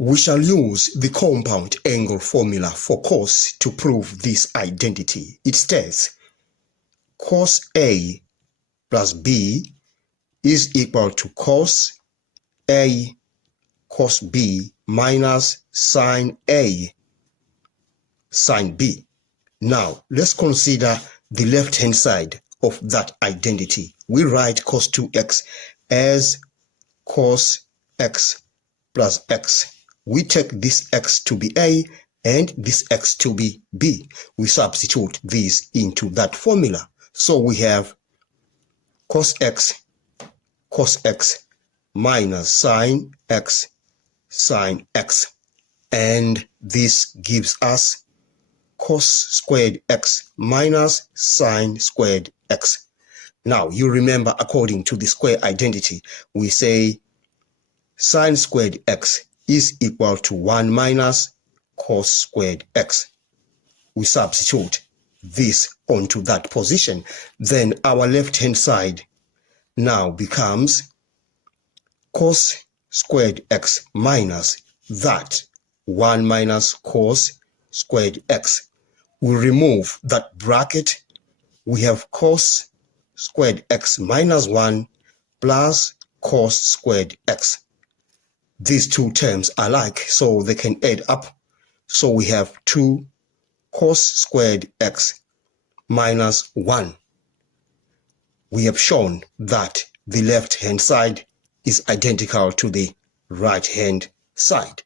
We shall use the compound angle formula for cos to prove this identity. It states cos A plus B is equal to cos A cos B minus sin A sin B. Now, let's consider the left-hand side of that identity. We write cos 2x as cos x plus x. We take this x to be A and this x to be B. We substitute these into that formula. So we have cos x minus sin x sin x. And this gives us cos squared x minus sin squared x. Now, you remember, according to the square identity, we say sin squared x is equal to 1 minus cos squared x. We substitute this onto that position. Then our left-hand side now becomes cos squared x minus that 1 minus cos squared x. We remove that bracket. We have cos squared x minus 1 plus cos squared x. These two terms are alike, so they can add up. So we have 2 cos squared x minus 1. We have shown that the left-hand side is identical to the right-hand side.